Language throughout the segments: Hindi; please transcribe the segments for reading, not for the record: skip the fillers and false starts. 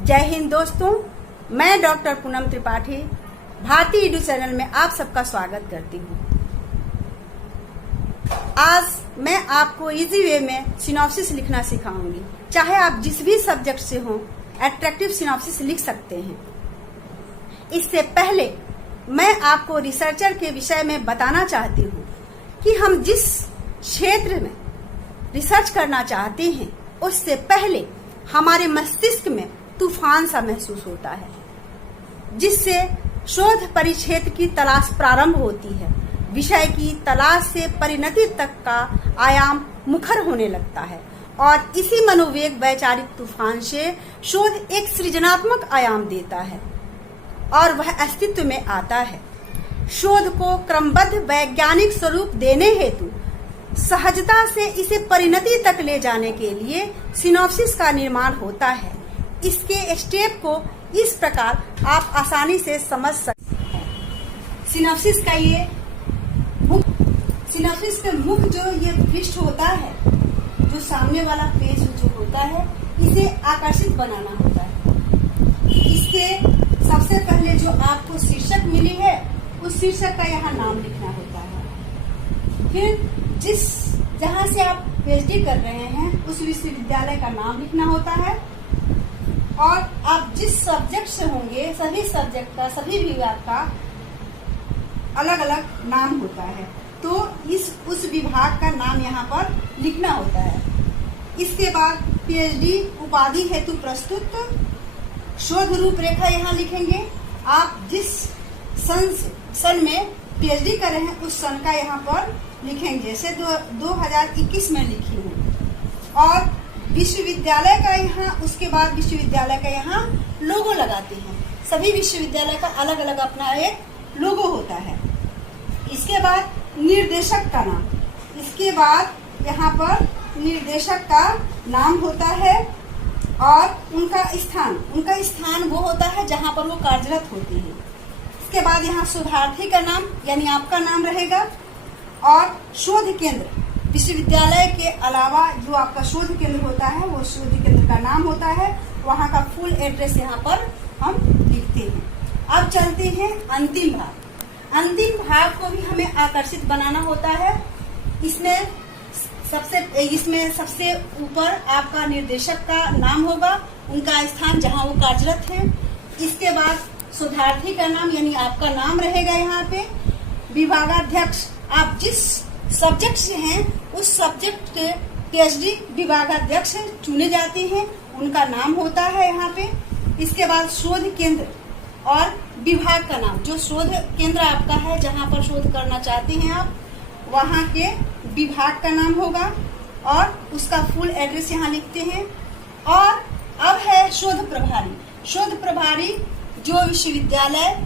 जय हिंद दोस्तों, मैं डॉक्टर पूनम त्रिपाठी भारतीय ईडू चैनल में आप सबका स्वागत करती हूँ। आज मैं आपको इजी वे में सिनॉप्सिस लिखना सिखाऊंगी। चाहे आप जिस भी सब्जेक्ट से हो, एट्रैक्टिव सिनॉप्सिस लिख सकते हैं। इससे पहले मैं आपको रिसर्चर के विषय में बताना चाहती हूँ कि हम जिस क्षेत्र में रिसर्च करना चाहते हैं, उससे पहले हमारे मस्तिष्क में तूफान सा महसूस होता है, जिससे शोध परिक्षेत्र की तलाश प्रारंभ होती है। विषय की तलाश से परिणति तक का आयाम मुखर होने लगता है और इसी मनोवेग वैचारिक तूफान से शोध एक सृजनात्मक आयाम देता है और वह अस्तित्व में आता है। शोध को क्रमबद्ध वैज्ञानिक स्वरूप देने हेतु सहजता से इसे परिणति तक ले जाने के लिए सिनॉप्सिस का निर्माण होता है। इसके स्टेप को इस प्रकार आप आसानी से समझ सकते हैं। सिनॉप्सिस का मुख्य जो ये पृष्ठ होता है, जो सामने वाला पेज जो होता है, इसे आकर्षित बनाना होता है। इसके सबसे पहले जो आपको शीर्षक मिली है, उस शीर्षक का यहाँ नाम लिखना होता है। फिर जहाँ से आप पीएचडी कर रहे हैं, उस विश्वविद्यालय का नाम लिखना होता है और आप जिस सब्जेक्ट से होंगे, सभी सब्जेक्ट का, सभी विभाग का अलग अलग नाम होता है, तो उस विभाग का नाम यहाँ पर लिखना होता है। इसके बाद पीएचडी उपाधि हेतु प्रस्तुत शोध रूपरेखा यहाँ लिखेंगे। आप जिस सन में पीएचडी कर रहे हैं, उस सन का यहाँ पर लिखेंगे, जैसे 2021 में लिखी हूँ। और विश्वविद्यालय का यहाँ, उसके बाद विश्वविद्यालय का यहाँ लोगो लगाते हैं। सभी विश्वविद्यालय का अलग अलग अपना एक लोगो होता है। इसके बाद निर्देशक का नाम, इसके बाद यहाँ पर निर्देशक का नाम होता है और उनका स्थान वो होता है जहाँ पर वो कार्यरत होती है। इसके बाद यहाँ शोधार्थी का नाम यानी आपका नाम रहेगा और शोध केंद्र, विश्वविद्यालय के अलावा जो आपका शोध केंद्र होता है, वो शोध केंद्र का नाम होता है। वहाँ का फुल एड्रेस यहाँ पर हम लिखते हैं। अब चलते हैं अंतिम भाग। अंतिम भाग को भी हमें आकर्षित बनाना होता है। इसमें सबसे ऊपर आपका निर्देशक का नाम होगा, उनका स्थान जहाँ वो कार्यरत है। इसके बाद शोधार्थी का नाम यानी आपका नाम रहेगा यहाँ पे। विभागाध्यक्ष, आप जिस सब्जेक्ट से हैं, उस सब्जेक्ट के पीएचडी विभागाध्यक्ष चुने जाते हैं, उनका नाम होता है यहाँ पे। इसके बाद शोध केंद्र और विभाग का नाम, जो शोध केंद्र आपका है, जहाँ पर शोध करना चाहते हैं आप, वहाँ के विभाग का नाम होगा और उसका फुल एड्रेस यहाँ लिखते हैं। और अब है शोध प्रभारी। शोध प्रभारी जो विश्वविद्यालय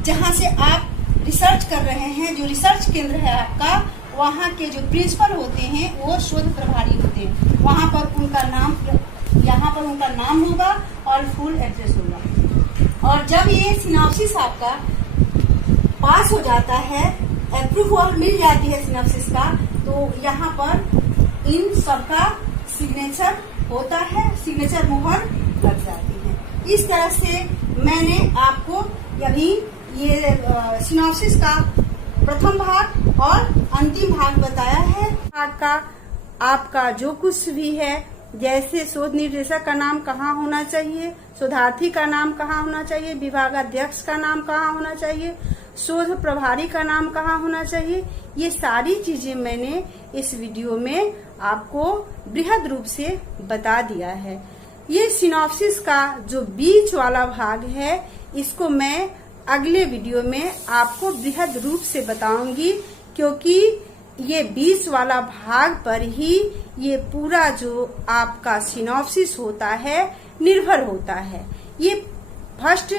जहाँ से आप रिसर्च कर रहे हैं, जो रिसर्च केंद्र है आपका, वहाँ के जो प्रिंसिपल होते हैं, वो शोध प्रभारी होते हैं। वहाँ पर उनका नाम, यहाँ पर उनका नाम होगा और फुल एड्रेस होगा। और जब ये सिनॉप्सिस आपका पास हो जाता है, अप्रूवल मिल जाती है सिनॉप्सिस का, तो यहाँ पर इन सबका सिग्नेचर होता है, सिग्नेचर मोहर लग जाती है। इस तरह से मैंने आपको अभी ये सिनॉप्सिस का प्रथम भाग और अंतिम भाग बताया है। भाग का आपका जो कुछ भी है, जैसे शोध निर्देशक का नाम कहाँ होना चाहिए, शोधार्थी का नाम कहाँ होना चाहिए, विभागाध्यक्ष का नाम कहाँ होना चाहिए, शोध प्रभारी का नाम कहाँ होना चाहिए, ये सारी चीजें मैंने इस वीडियो में आपको बृहद रूप से बता दिया है। ये सिनॉप्सिस का जो बीच वाला भाग है, इसको मैं अगले वीडियो में आपको बृहद रूप से बताऊंगी, क्योंकि ये बीच वाला भाग पर ही ये पूरा जो आपका सिनॉप्सिस होता है निर्भर होता है। ये फर्स्ट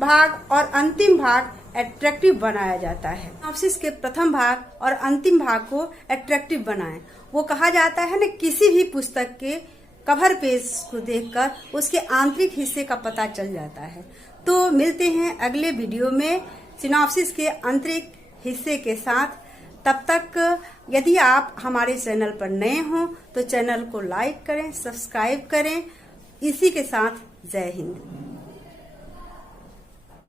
भाग और अंतिम भाग एट्रैक्टिव बनाया जाता है। सिनॉप्सिस के प्रथम भाग और अंतिम भाग को एट्रैक्टिव बनाएं। वो कहा जाता है ना, किसी भी पुस्तक के कवर पेज को देखकर उसके आंतरिक हिस्से का पता चल जाता है। तो मिलते हैं अगले वीडियो में सिनॉप्सिस के आंतरिक हिस्से के साथ। तब तक यदि आप हमारे चैनल पर नए हों तो चैनल को लाइक करें, सब्सक्राइब करें। इसी के साथ जय हिंद।